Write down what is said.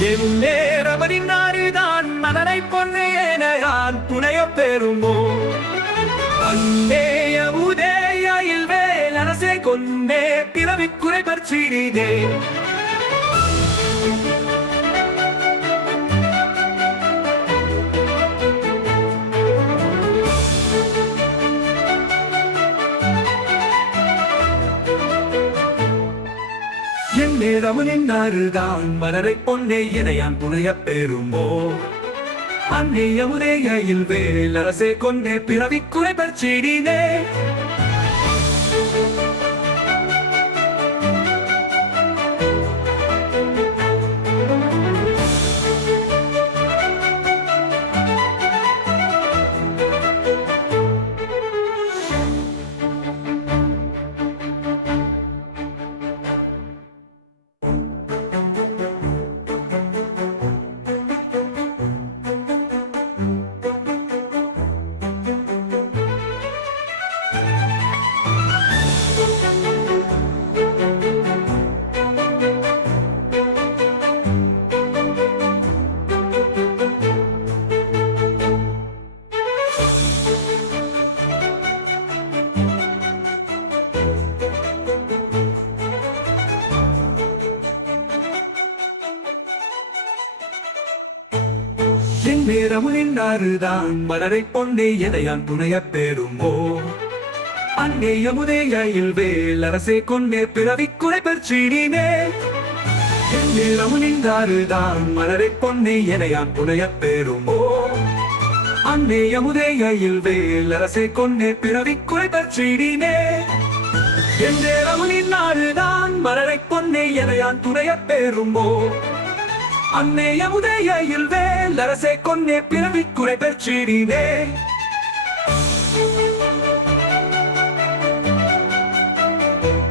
என் நாடுதான் மதனை பொண்ணு என நான் துணைய பெறுமோ? அன்னேய உதேயில் வேல் அரசே கொண்டே பிறவி குறை பற்றினே என் நேரமனின் மலரை பொன்னே இணையான் புனைய துணைய பெறுமோ அன்னைய உதேயில் வேலரசே கொண்டே பிறவி குறை செடினே. என் நேரமனின் மலரை கொண்டே எதையான் துணைய பெறுமோ அங்கே யமுதேயில் வேல் அரசே கொண்டே பிறவி குறை பற்றினே என் மலரை கொண்டே எதையான் துணைய பெறுமோ அன்னே யமுதேயில் வேல் அரசே கொண்டே பிறவி குறை பற்றினே என் நேரமனின் நாடுதான் மலரை கொண்டே எதையான் துணைய பெறுமோ அன்னைய உதயில் வேலரசே கொன்னே பிறவி குறை பெற்றினே thank you